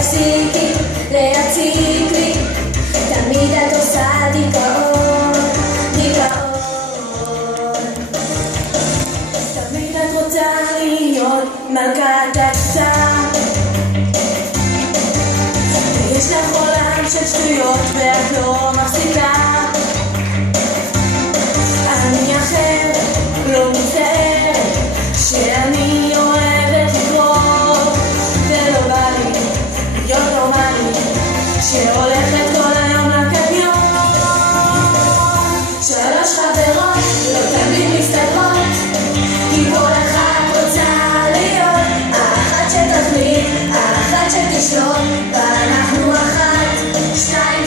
תפסיקי להציק לי, תמיד את עושה דיכאון, דיכאון. תמיד את רוצה להיות מלכת הקטן, ויש לך עולם של שטויות ואת לא מפסיקה. אני אחר, לא מצטערת שאני אוהבת לקרוא, ולא בא לי להיות נורמלי שהולכת כל היום לקניון. שלוש חברות לא תמיד מסתדרות, כי כל אחת רוצה להיות האחת שתחליט, האחת שתשלוט, ואנחנו אחת, שתיים,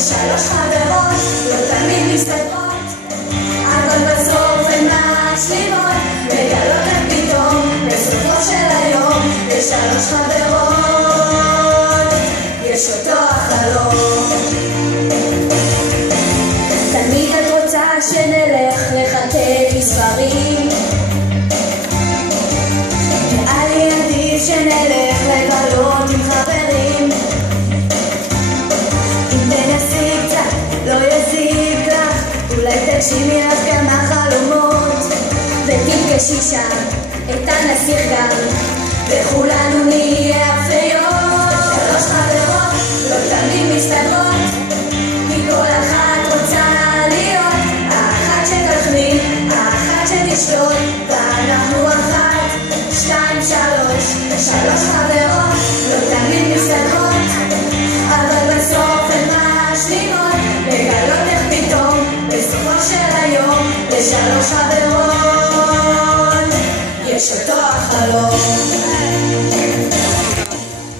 שלוש חברות לא תמיד מסתדרות, אבל בסוף הן משלימות, מגלות איך פתאום בסופו של היום לשלוש חברות יש אותו החלום. תמיד את רוצה שנלך לחטט מספרים, ועל ידי שנלך לבלות עם חברים. אם תנסי קצת לא יזיק לך, אולי תגשימי לך כמה חלומות, ותפגשי שם את הנסיך גם, וכולנו נהיה אפיות. שלוש חברות לא תמיד מסתדרות, כי כל אחת רוצה להיות האחת שתחליט, האחת שתשלוט, ואנחנו אחת, שתיים, שלוש חברות לא תמיד מסתדרות, אבל בסוף הן משלימות, מגלות איך פתאום בסופו של היום לשלוש חברות יש אותו החלום.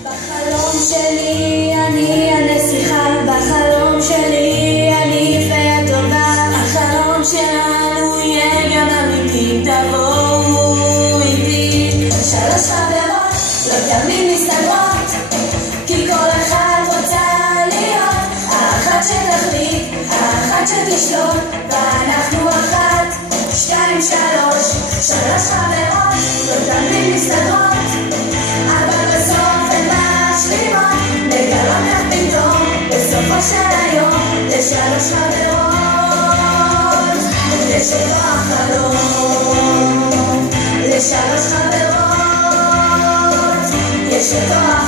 בחלום שלי אני הנסיכה, בחלום שלי אני פיה טובה, החלום שלנו יהיה גם אמיתי, תבואו איתי. שלוש חברות לא תמיד מסתדרות, כי כל אחת רוצה להיות האחת שתחליט, האחת שתשלוט, ואנחנו אחת, שתיים, שלוש חברות לא תמיד מסתדרות, אבל בסוף הן משלימות, מגלות איך פתאום בסופו של היום לשלוש חברות יש אותו החלום. לשלוש חברות יש אותו החלום.